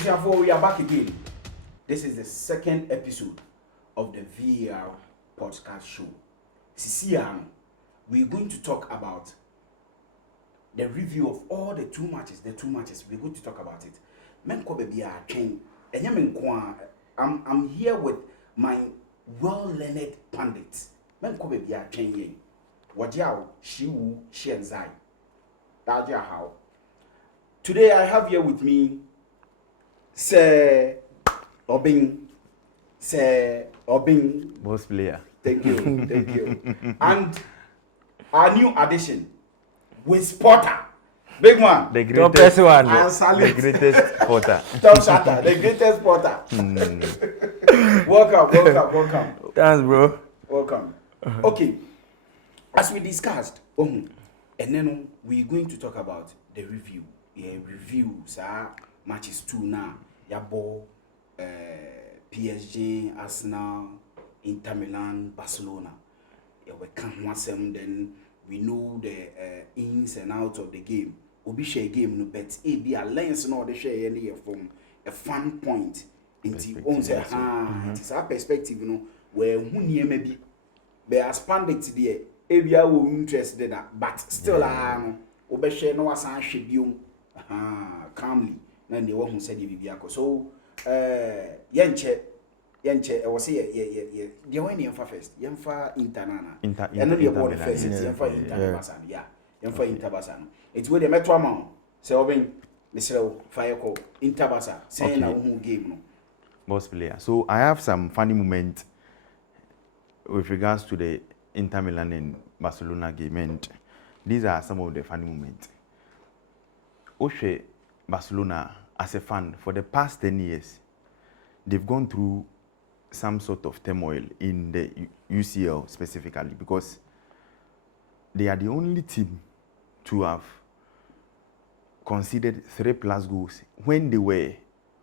Abusiafo, we are back again. This is the second episode of the VAR podcast show. Sisiano, we're going to talk about the review of all the two matches. We're going to talk about it. I'm here with my well-learned pundits. Wajiao, Shiwu, Shenzai. How. Today I have here with me Sir Obing. Boss player. Thank you. And our new addition with Potter. Big man. The greatest one. The greatest Potter. Top shatter, the greatest Potter. Welcome. Thanks, bro. Welcome. Okay. As we discussed, and then we're going to talk about the review. Reviews matches 2 now. Yabo, PSG, Arsenal, Inter Milan, Barcelona. We can't them. Then we know the ins and outs of the game. We share game no bet. It be a lens no the share any from a fun point. Into on say it is our perspective, you know, where who near maybe be as pandit there. Ebia will interested that, but still we share no asan schedule calmly. Then the one who said Bibiako. So yenche I was say the one yemfa first. Yemfa Internana. And then you about the first yemfa Interbasan. Yeah. Yemfa Interbasan. It's where the metro amount. Say Obin Mr. Fire call Interbasa saying a who game no. Boss player. So I have some funny moment with regards to the Inter Milan and Barcelona game, and these are some of the funny moments. Oshe Barcelona, as a fan, for the past 10 years, they've gone through some sort of turmoil in the UCL specifically because they are the only team to have conceded 3+ goals when they were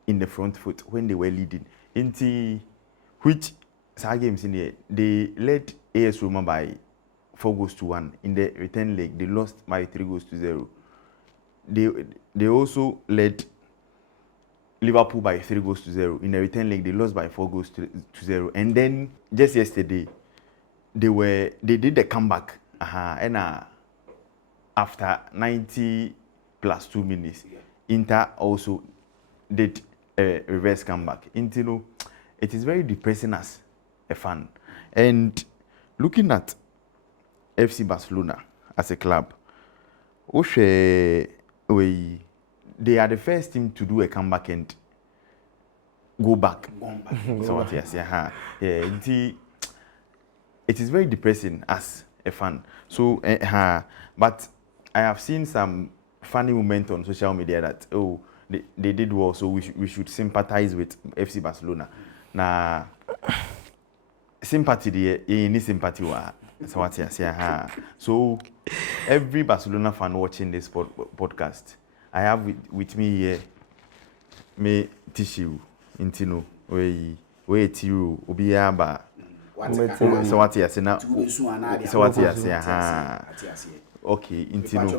in the front foot, when they were leading. Into which games in there, they led AS Roma by 4-1. In the return leg, they lost by 3-0. They also led Liverpool by 3-0. In the return leg, they lost by 4-0. And then just yesterday, they did the comeback. And after 90 plus 2 minutes, Inter also did a reverse comeback. It is very depressing as a fan. And looking at FC Barcelona as a club, they are the first team to do a comeback and go back. So what yes, yeah. It is very depressing as a fan. So, but I have seen some funny moments on social media that they did well, so we should sympathize with FC Barcelona. Now, sympathy there, any sympathy wa. So what yes, yeah. So every Barcelona fan watching this podcast, I have with me here, me tissue, intino, we tissue, obiaba. So what yes, now. So what yes, yeah. Okay, intino.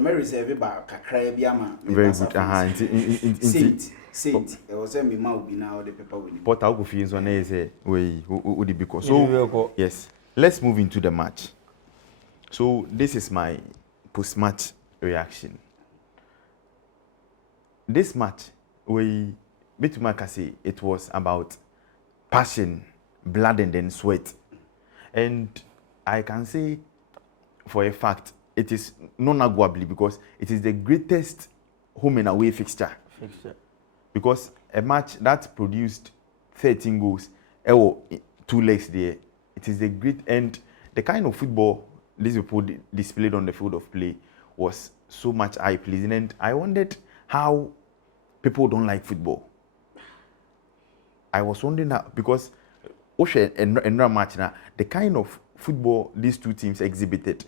Very good. Saint. I was saying, "Mama will be now the paper will." But I will feel so nice. Because so yes, let's move into the match. So this is my post-match reaction. This match, it was about passion, blood, and then sweat, and I can say for a fact it is non-arguably because it is the greatest home and away fixture. Because a match that produced 13 goals, 2 legs there, it is the great, and the kind of football these people displayed on the field of play was so much eye-pleasing. And I wondered how people don't like football. I was wondering that because another match now, the kind of football these two teams exhibited.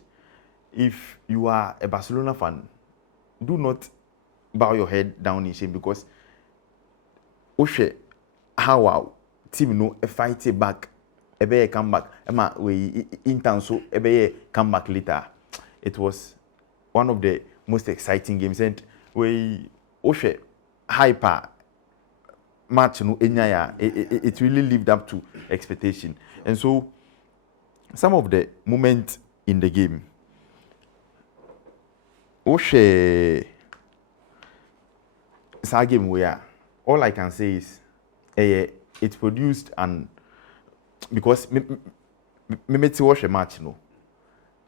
If you are a Barcelona fan, do not bow your head down in shame because how our team no fight back, a come back, we intern so a come back later. It was one of the most exciting games, and we hyper match no enya it really lived up to expectation. And so some of the moments in the game sa game where all I can say is it produced, and because me watch a match no,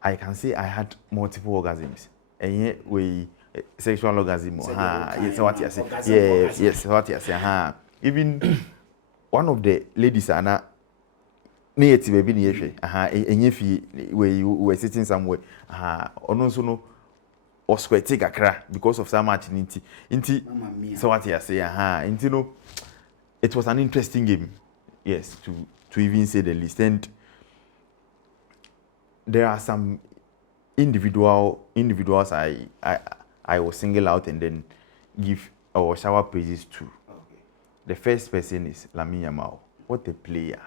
I can say I had multiple orgasms. And we sexual orgasm. Yes, what you say. Yes, what you say. Even one of the ladies ana near to baby near and if you were sitting somewhere, ono so no or sweating kakra because of so much inti so what you say, inti no, it was an interesting game, yes, to even say the least. And there are some individuals I will single out and then give or shower praises to. Okay. The first person is Lamine Yamal. What a player!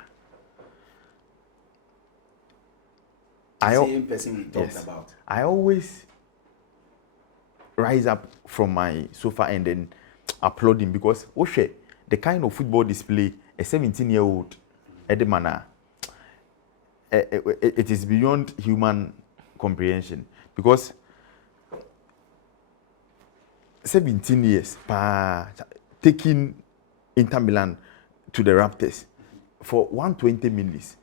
Same person we talked about. I always rise up from my sofa and then applaud him because the kind of football display a 17-year-old Edemana, it is beyond human comprehension, because 17 years taking Inter Milan to the Raptors for 120 minutes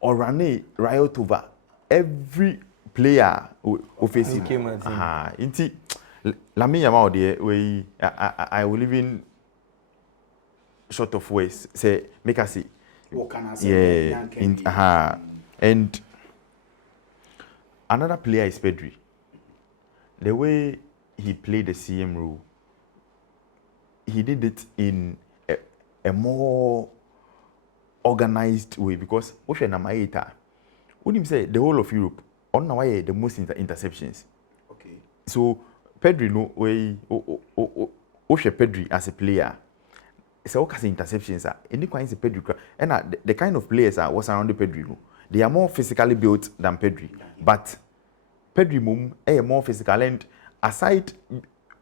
or running riot over every player who facing. Inti Lamine Yamal there, I will even short of ways say make us see. What can I say? And another player is Pedri. The way he played the CM role, he did it in a more organized way, because when you say the whole of Europe, on why the most interceptions. Okay. So Pedri no way Pedri as a player. So what kind of interceptions are any kind of Pedri, and the kind of players are was around the Pedri no, they are more physically built than Pedri. But Pedri mum more physical, and aside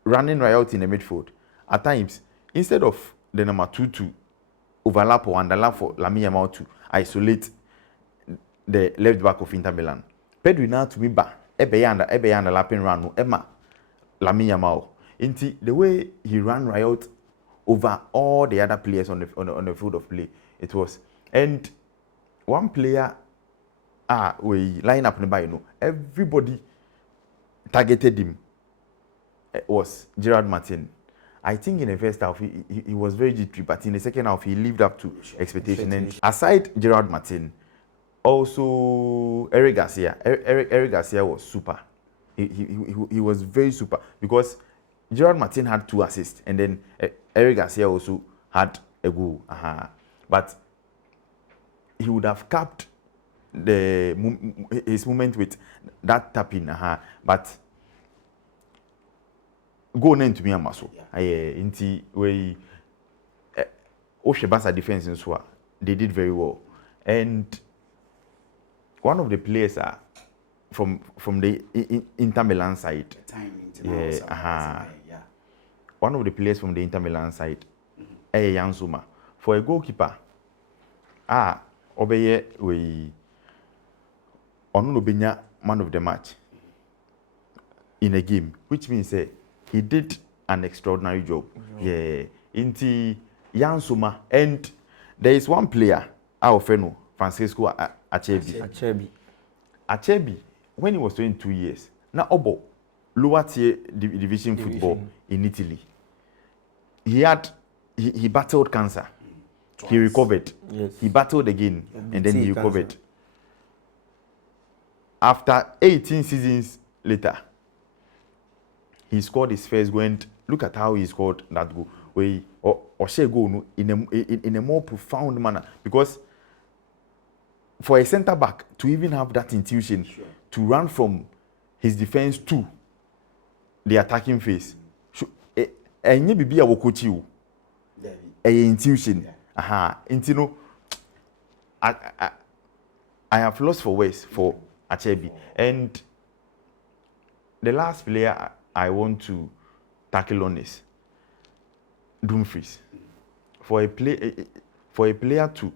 running right out in the midfield, at times instead of the number 2 to overlap or underlap for Lamine Yamal to isolate the left back of Inter Milan, Pedri now to me ebe lapping run no Emma Lamine Yamal. Inti the way he ran right out over all the other players on the field of play, it was. And one player we line up in the everybody targeted him. It was Gerard Martin. I think in the first half he was very jittery, but in the second half he lived up to expectation. And aside Gerard Martin, also Eric Garcia. Eric Garcia was super. He was very super, because Gerard Martin had 2 assists, and then Eric Garcia also had a goal. But he would have capped his moment with that tapping. But go to me amaso. Inti we Barca defense in Swa, they did very well. And one of the players from the Inter Milan side. One of the players from the Inter Milan side, Jan Zuma. For a goalkeeper, obeye we Onu Benya man of the match in a game, which means he did an extraordinary job. Inti Jan Zuma. And there is one player, Feno, Francisco Achebi, when he was 22 years, now Obo, lower tier division football in Italy. He battled cancer. Twice. He recovered. Yes. He battled again, and then he recovered. Cancer. After 18 seasons later, he scored his first goal. And look at how he scored that goal. Where he goal in a more profound manner, because for a centre back to even have that intuition to run from his defense to the attacking phase, and you be a wokochi, a intuition. You I have lost for words for Achebi. And the last player I want to tackle on is Dumfries. for a player to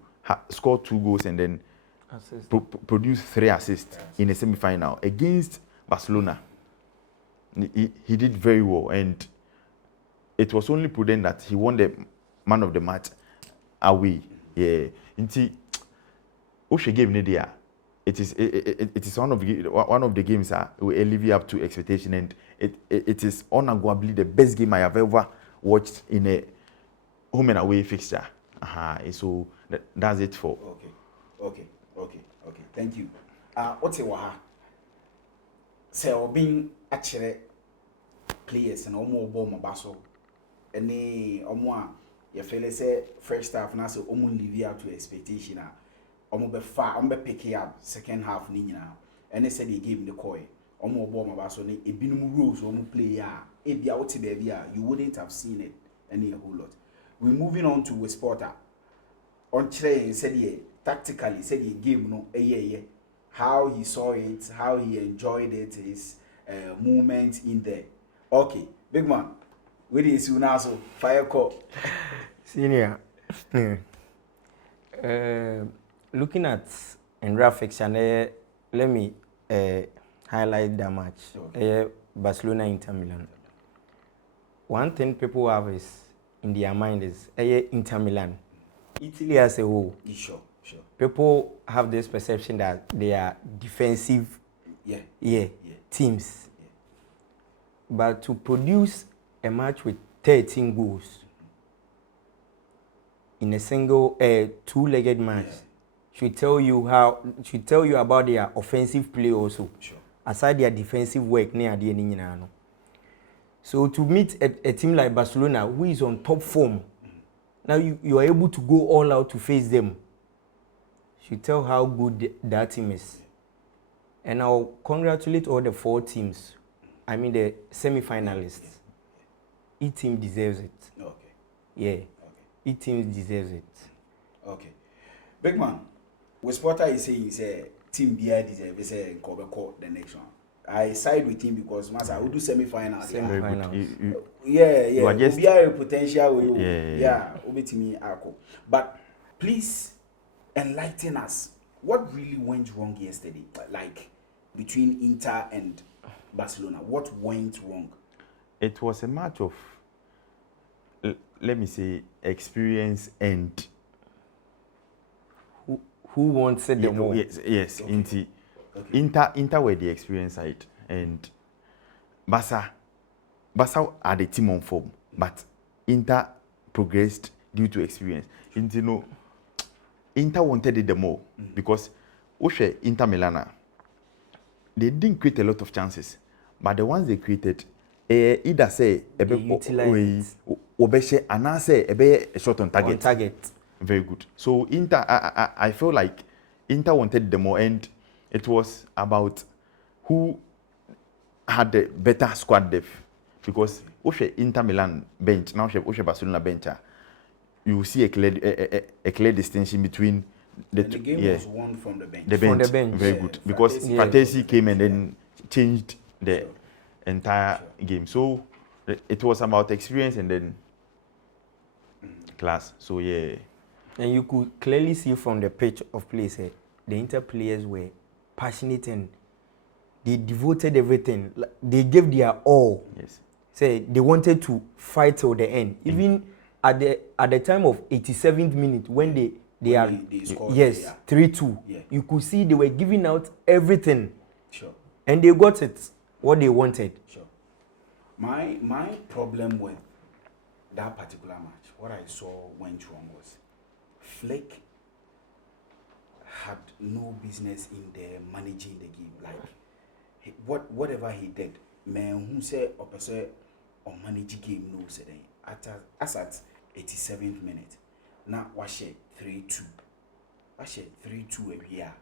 score 2 goals and then produce 3 assists in a semi-final against Barcelona, he did very well, and it was only prudent that he won the man of the match away. Yeah, inti Oshe game Nidia. It is one of the games that will live up to expectation, and it is unarguably the best game I have ever watched in a home and away fixture. So that's it for. Okay. Thank you. What's it waha? Say being actually players and almost bomb basso. Any you feel say first half now so live up to expectation. Be far, be picking up second half ni nyina. And they said they gave the coy. Bomb basso ni a binum rules play ya. If you out baby you wouldn't have seen it any a whole lot. We're moving on to a sporter. On train said yeah, tactically said he game no yeah. How he saw it, how he enjoyed it, his movement in there. Okay, big man. Where is you now? So fire call. Senior. Looking at in graphics and let me highlight that match. Okay. Barcelona Inter Milan. One thing people have is in their mind is Inter Milan. Italy as a whole. Sure. People have this perception that they are defensive teams. Yeah. But to produce a match with 13 goals in a single two-legged match should tell you about their offensive play also. Sure. Aside their defensive work near the end. So to meet a team like Barcelona who is on top form, now you are able to go all out to face them. Should tell how good that team is. And I'll congratulate all the 4 teams. I mean the semi-finalists. Each team deserves it. Okay. Yeah. Okay. Each team deserves it. Okay. Big man, with Sporter is saying is a team BI deserves a cover court the next one. I side with him because I will do semi-final. Yeah. You are just potential. Yeah. But please enlighten us. What really went wrong yesterday? Like between Inter and Barcelona, what went wrong? It was a match of, let me say, experience and who wanted the more. Yes. Okay. Inter were the experience side, and Barca are the team on form, but Inter progressed due to experience. Inter wanted it the more because Inter Milan, they didn't create a lot of chances, but the ones they created, either say obeshe and say a shot on target. Very good. So Inter, I feel like Inter wanted the more, and it was about who had the better squad depth. Because Inter Milan bench, now Barcelona bench, you see a clear distinction between the game was won from the bench. From the bench. Very good. Because Fratesi came and then changed the entire game. So it was about experience and then class. So yeah. And you could clearly see from the pitch of play, the Inter players were passionate and they devoted everything. They gave their all. Yes. They wanted to fight till the end. Even at the time of 87th minute when they scored, 3-2. Yeah. You could see they were giving out everything. Sure. And they got it what they wanted. Sure. My problem with that particular match, what I saw went wrong was Flick had no business in there managing the game. Like whatever he did, man who said or manage game no said at 87th minute. Now wash it 3-2. Wash it 3-2 a year.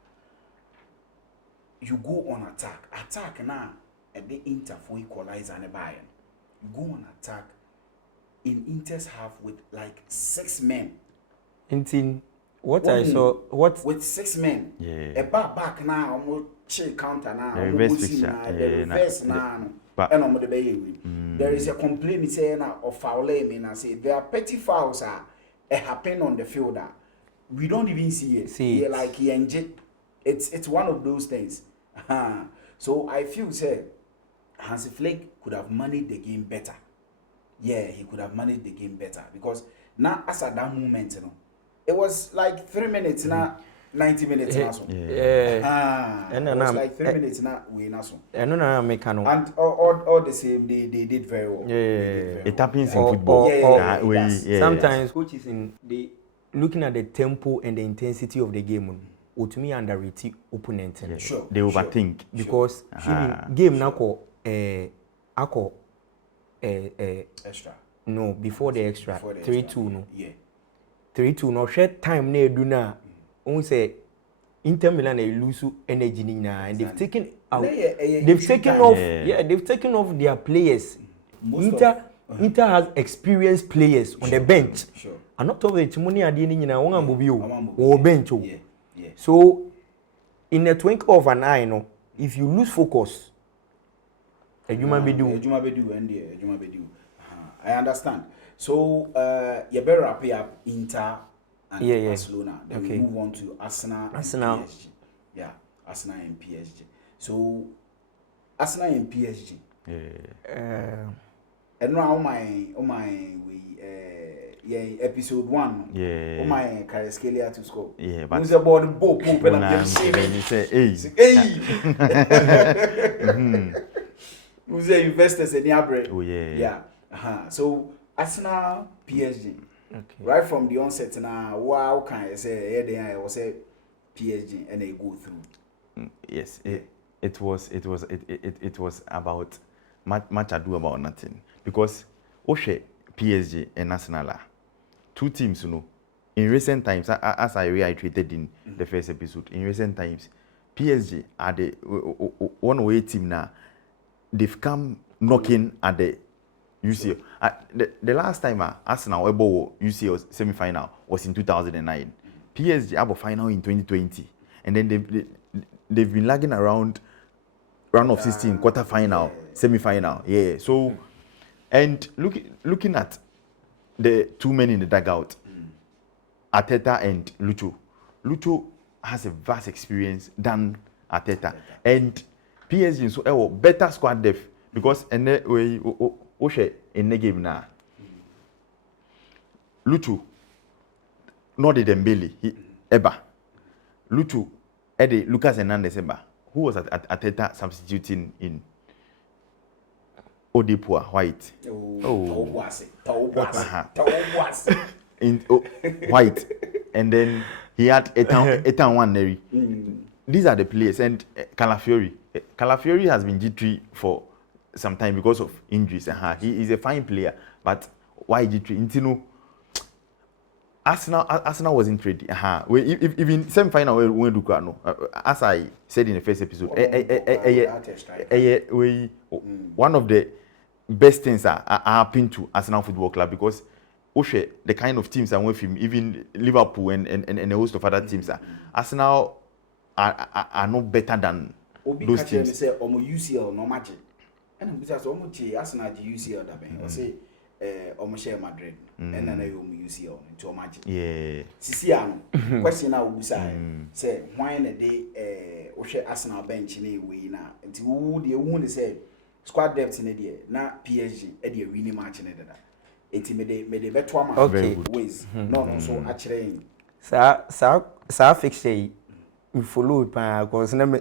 You go on attack now at the Inter for equalizer and a Bayern. You go on attack in Inter's half with like 6 men. With 6 men. Yeah. A back now, almost chill counter now. The reverse now. And on the there is a complaint saying of foul and I say there are petty fouls it happened on the field that we don't even see it. See it. Like it's one of those things. So I feel say Hansi Flick could have managed the game better. Yeah, he could have managed the game better because now as at that moment, you know, it was like 3 minutes now, 90 minutes now. So. And it was like 3 minutes now. We now so. And And all the same, they did very well. It happens in football. Sometimes coaches they looking at the tempo and the intensity of the game. To me, underrate opponent. Sure. They overthink Because game now extra. No, before the extra 3-2 no. Yeah. 3-2 no. Share time na do na. On say Inter Milan they lose energy na, and they've taken out. They've taken off. Yeah, they've taken off their players. Inter has experienced players on the bench. Sure. And not of the Timoni adi ni na won ambobi o bench o. Yeah. So in a twinkle of an eye, no, if you lose focus, I understand. So you better appear up Inter and Barcelona. Then we move on to Arsenal and PSG. Yeah, Arsenal and PSG. So Arsenal and PSG. And now episode 1. Yeah. My Kvaratskhelia to score. Yeah, but who's about the ball open up them say hey. Who's the investors in the Oh yeah. Yeah. So Arsenal PSG. Okay. Right from the onset now, wow, can I say I was say PSG and they go through. Yes, it was about much ado about nothing because Oshe PSG and Arsenal are two teams, you know. In recent times, as I reiterated in the first episode, in recent times, PSG are the one way team now. They've come knocking at the UCL. The last time Arsenal were UCL semi-final was in 2009. PSG have a final in 2020, and then they've been lagging around round of 16, quarter-final, semi-final. Yeah. So, and looking at the two men in the dugout, Arteta and Lucho. Lucho has a vast experience than Arteta, and PSG so better squad depth because in the game now. Lucho, not the Dembele, Lucho, Lucas Hernandez who was at Arteta substituting in Odepua White. In White, and then he had Etan one Neri. These are the players, and Calafiori. Calafiori has been G3 for some time because of injuries. He is a fine player, but why G3? Intino. Arsenal wasn't ready. Even semi-final when Duka as I said in the first episode, one of the best things are happening to Arsenal Football Club because Oshe, the kind of teams that with him, even Liverpool and a host of other teams, Arsenal are not better than those teams. Say UCL no magic. And because Arsenal UCL that ben. I say share Madrid and then UCL into magic. Yeah. Sisi question now we say why na dey Oshe Arsenal bench ni we na. Nti who dey say squad depth in there na PSG e dey winning match na dada. Enti me dey beto am ways. No so actually sa fixture we follow it because na me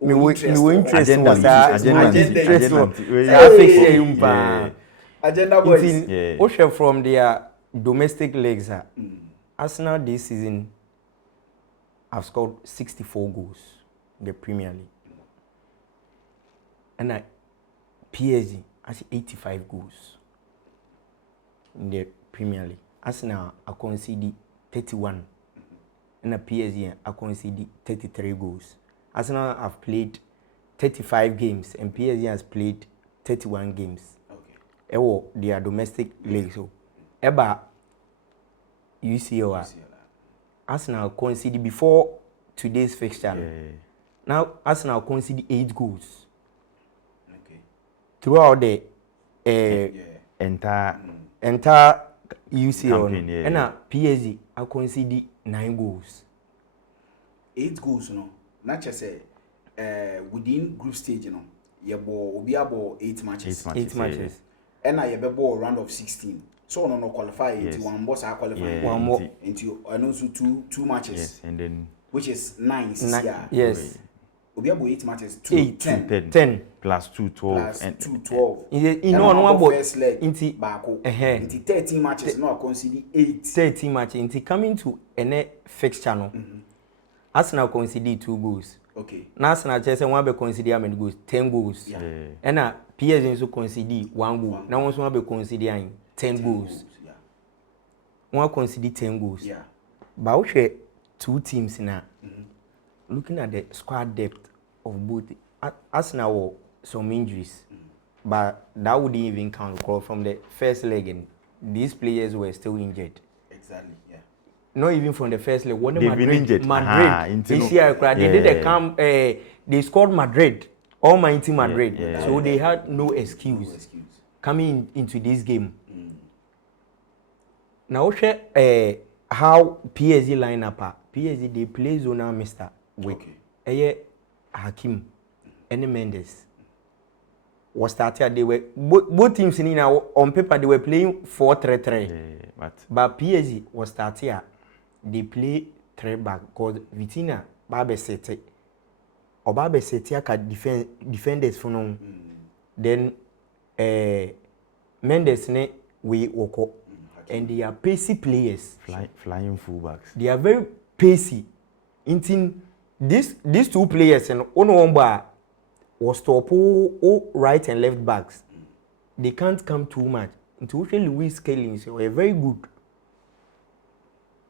interest agenda boys. Osha from their domestic legs. Arsenal this season have scored 64 goals in the Premier League. And PSG has 85 goals in the Premier League. Arsenal are conceded 31. And PSG are conceded 33 goals. Arsenal have played 35 games and PSG has played 31 games. Okay. Their domestic league. So, UCL. Arsenal conceded before today's fixture. Yeah. Now Arsenal conceded 8 goals. Okay. Throughout the entire UCL. campaign, yeah. And PSG I conceded 9 goals. 8 goals, no. Not just say within group stage, you know. You be about 8 matches. 8 matches. And I have a round of 16. So no qualify Yes. into one boss I qualify. Yeah, One more. Into and also two matches. Yes, and then Which is 9 9 yes. We have 8 matches. 8, 10 plus 2, 12 plus and 2, 12. You know one about first leg into Barca. uh-huh. Into 13 matches, no concede 8. 13 matches into coming to any fixture no. Arsenal conceded 2 goals. Okay. Now Arsenal just one be conceded how many goals? 10 goals. Yeah. And PSG also conceded 1 goal. Now one be conceded 10 goals. Yeah. One conceded 10 goals. Yeah. But we 2 teams now. Looking at the squad depth of both, Arsenal some injuries, but that wouldn't even count because from the first leg and these players were still injured. Exactly. Yeah. Not even from the first leg. When They've been injured. this year, they did a camp. They scored Madrid, almighty Madrid. So they had no excuse, No excuse. coming into this game. Now, how PSG line up? PSG they play zonal mister with Hakim and Mendes. Was started they were both teams in now on paper they were playing 4-3-3. But PSG was started they play 3 back because Vitinha Babe Sete or Babe Sete can defenders for now. Then Mendes ne we woko and they are pacey players. Flying fullbacks. They are very pacey. In these 2 players and one bar was stop all right and left backs. They can't come too much. Into Louis Skelly is very good.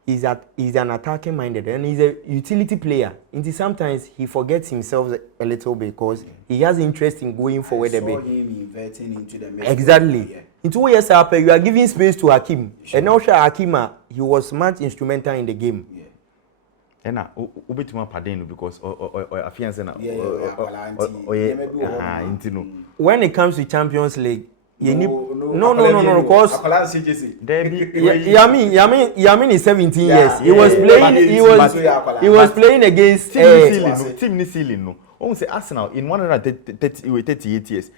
He's an attacking minded and he's a utility player. Into sometimes he forgets himself a little bit because he has interest in going forward a bit. Him inverting into the Exactly. Yeah. In 2 years after you are giving space to Hakim. Sure. And now Hakim he was much instrumental in the game. Yeah. And ubetuma padenu because or fiance na when it comes to Champions League you need no because Yamin is 17 years. He was playing against team ni ceiling no. On say Arsenal in 138 years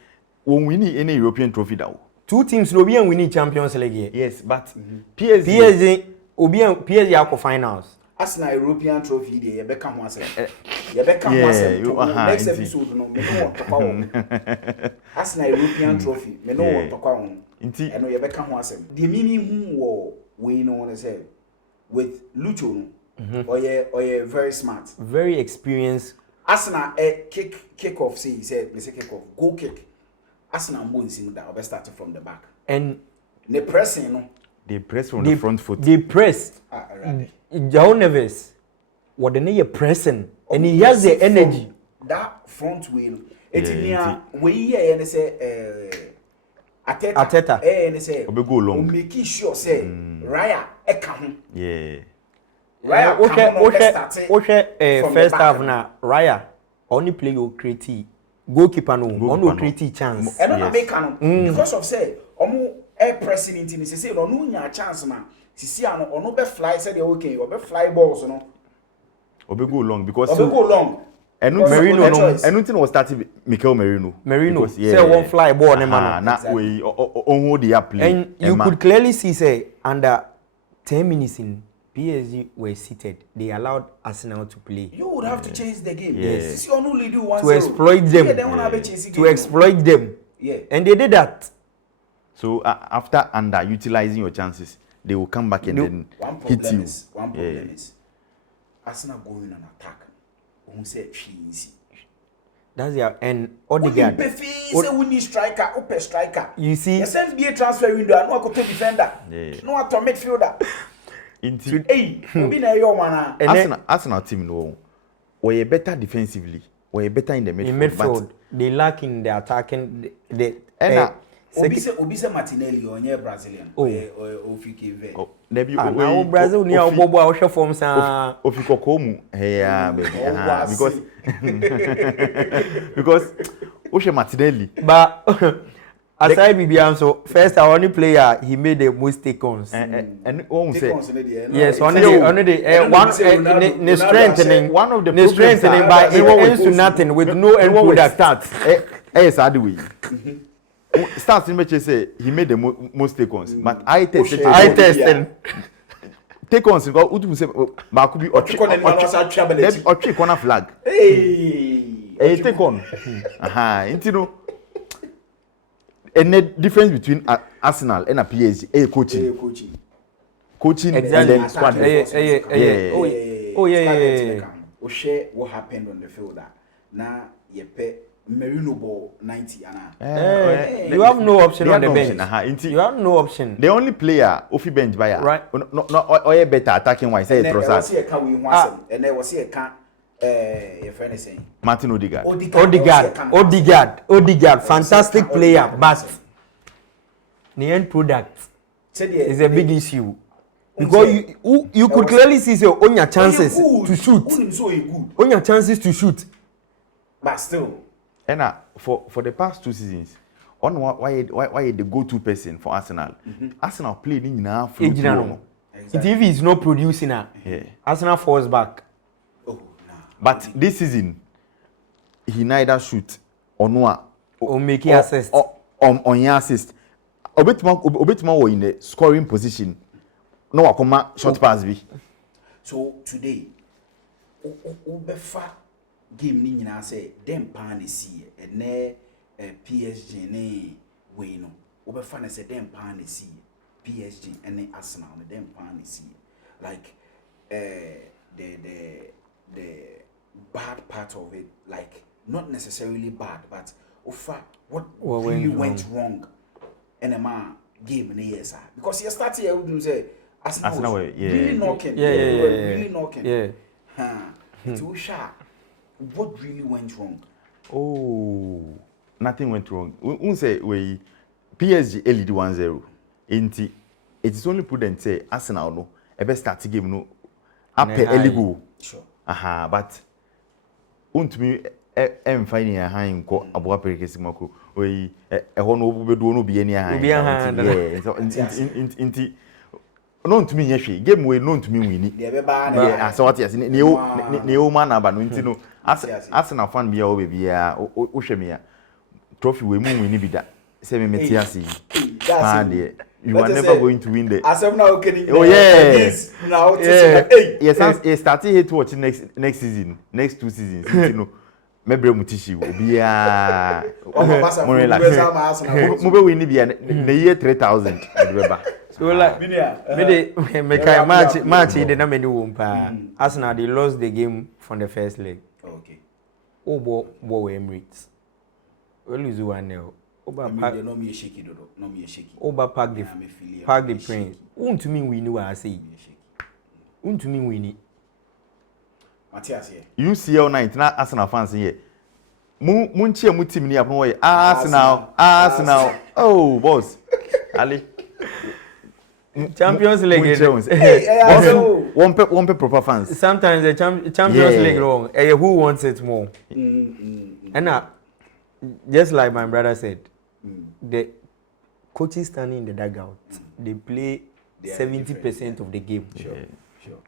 won win any European trophy now. 2 teams no be winning Champions League here. Yes, but PSG are finals. Arsenal European trophy dey you become one say. You become one say. Next episode no me no want talk about. Arsenal European trophy me no want talk about. And no you become one say. The meaning who we know say with Lucho or you very smart. Very experienced. Arsenal kick off say he said me say kick off goal kick. Arsenal mo nsim that we start from the back. And the pressing no. They press from the front foot. They press. João Neves, what the name pressing, and he has the energy. That front wheel, it's near we here and say Ateta, and say go long. Make sure say Raya Ekahun. Yeah. Raya first half na Raya only play your creative goalkeeper no, only creative chance. And not make because of say air pressing into this say no nya chance na sisi ano ono be fly say they okay or be fly balls no obe go long because obe go long and Merino no anything was starting Mikel Merino because, say one fly ball na man na we on hold the play and you could clearly see say under 10 minutes in PSG were seated. They allowed Arsenal to play. You would have to change the game. Yes. You only do 1-0 to exploit them. To exploit them. Yeah. And they did that. So after utilizing your chances, they will come back and then hit you. One problem is Arsenal going on attack. Who said easy. That's their and Odegaard. We need striker. You see, the same be a transfer window. No to defender. No to midfielder. Arsenal team no. We are better defensively. We are better in the midfield. In midfield, they lack in the attacking. Obise Martinelli or near Brazilian. Or Ofike. Now Brazil near Bobo Osha form sa. Ofiko Komu. Hey, because Osha Martinelli. But Aside BBM, so first our only player he made the most take-ons. And one say yes, only the one strengthening one of the strengthening by it ends to nothing with no end product. Starts. Yes, I do. Starts in match say he made the most take-ons, but I tested. Take-ons because Utu say Makubi or corner flag. Hey, take on. You know. And the difference between Arsenal and a PSG, coaching, exactly. And then squad. We share what happened on the field. Now you pay Merino ball 90 you have no option on the bench. You have no option. The only player off bench by right. Or better attacking wise. Say Trossard. And there was a can. Your friend is saying Martin Odegaard, fantastic player, but the end product is a big issue because you could clearly see on your chances to shoot, on your chances to shoot, but still. And for the past 2 seasons, on why the go-to person for Arsenal? Arsenal played in enough. If he is not producing, Arsenal falls back. But this season, he neither shoot or no or make assist on your assist. Obetima were in the scoring position. No, akoma short pass be. So today, Obefa game ni nyina say dem pan ne see and PSG ne we no. Obefa na say dem pan ne see PSG and Arsenal ne dem pan ne see. Like the bad part of it, like not necessarily bad, but what really went wrong in a man game in the year, sir. Because you start here, would say Arsenal really knocking, really knocking, too sharp. What really went wrong? Oh, nothing went wrong. We say we PSG lead 1-0. It is only prudent say Arsenal no ever start the game no up early goal. Sure. But untumi finding a high ko aboa perikesi mako we ho no obedo no bi ani high inti no ntumi nyehwe game we no ntumi wini dey be ba na so what yes ne o man aba no inti no Arsenal fan bia o be bia o hwe me ya trophy we mu wini bi da se me meti ase you are never going to win the asem na okay. Oh yeah. Now yes, starting here to watch next season, next 2 seasons, you know. Mebre mutishi obia mo relax. Mo be win bia na year 3000 so like me kai match dey na many won pa. Arsenal they lost the game from the first leg. Okay. Bo Emirates. We lose 1-0. Oba pack no me shaky dodo, no me shaky. Oba pack the prince. To me we know I say. To me we need. Matthias here. UCL 9 na Arsenal fans here. Mu nchie mu team ni apon we Arsenal. Oh boss. Ali. Champions League. One proper fans. Sometimes the Champions League wrong. Who wants it more? And just like my brother said, the coaches standing in the dugout, they play 70% of the game. Sure.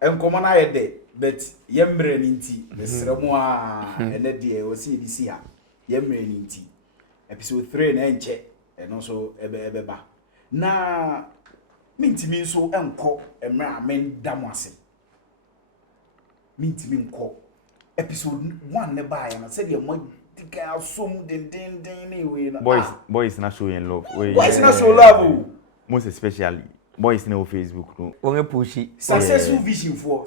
And come on, I had but Yemre Ninti, the Sramoa, and the dear was see this year. Yemre Ninti. Episode 3 and check, and also Ebeba. Now, Minty means so unco, and men damwase. Minty mean call. Episode 1 nearby, and I said, you might. Boys not showing love. Boys not show love. Most especially boys no Facebook no. Onge pushy. Successful vision for.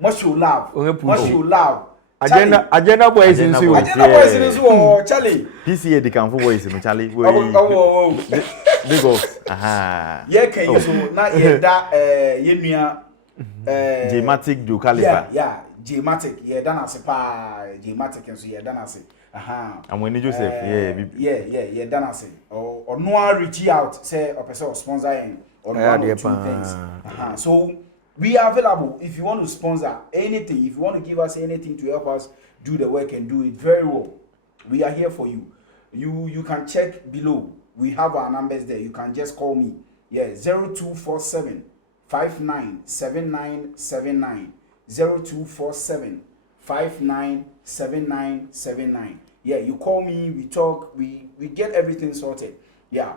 Must show love. Must show love. Agenda boys in zoo. Charlie. PCA the can for boys no Charlie. Oh. Big ups. Aha. Yeah, can you so na ye da yemia J-Matic do caliber. Yeah. J-Matic, yeah, done as a pa, J-Matic, and so yeah, done as and when Joseph, yeah, done as or no reach out, say, or person sponsoring or one or 2 things. So we are available if you want to sponsor anything, if you want to give us anything to help us do the work and do it very well. We are here for you. You can check below. We have our numbers there. You can just call me. Yeah, 0247 597979. 0247 597979. Yeah, you call me, we talk, we get everything sorted. Yeah.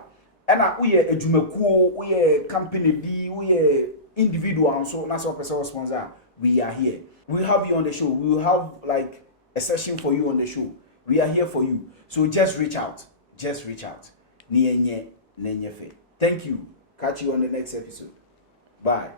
And we are a Jumakuo, we are company B, we are individual, so that's what person sponsor. We are here. We'll have you on the show. We will have like a session for you on the show. We are here for you. So just reach out. Just reach out. Thank you. Catch you on the next episode. Bye.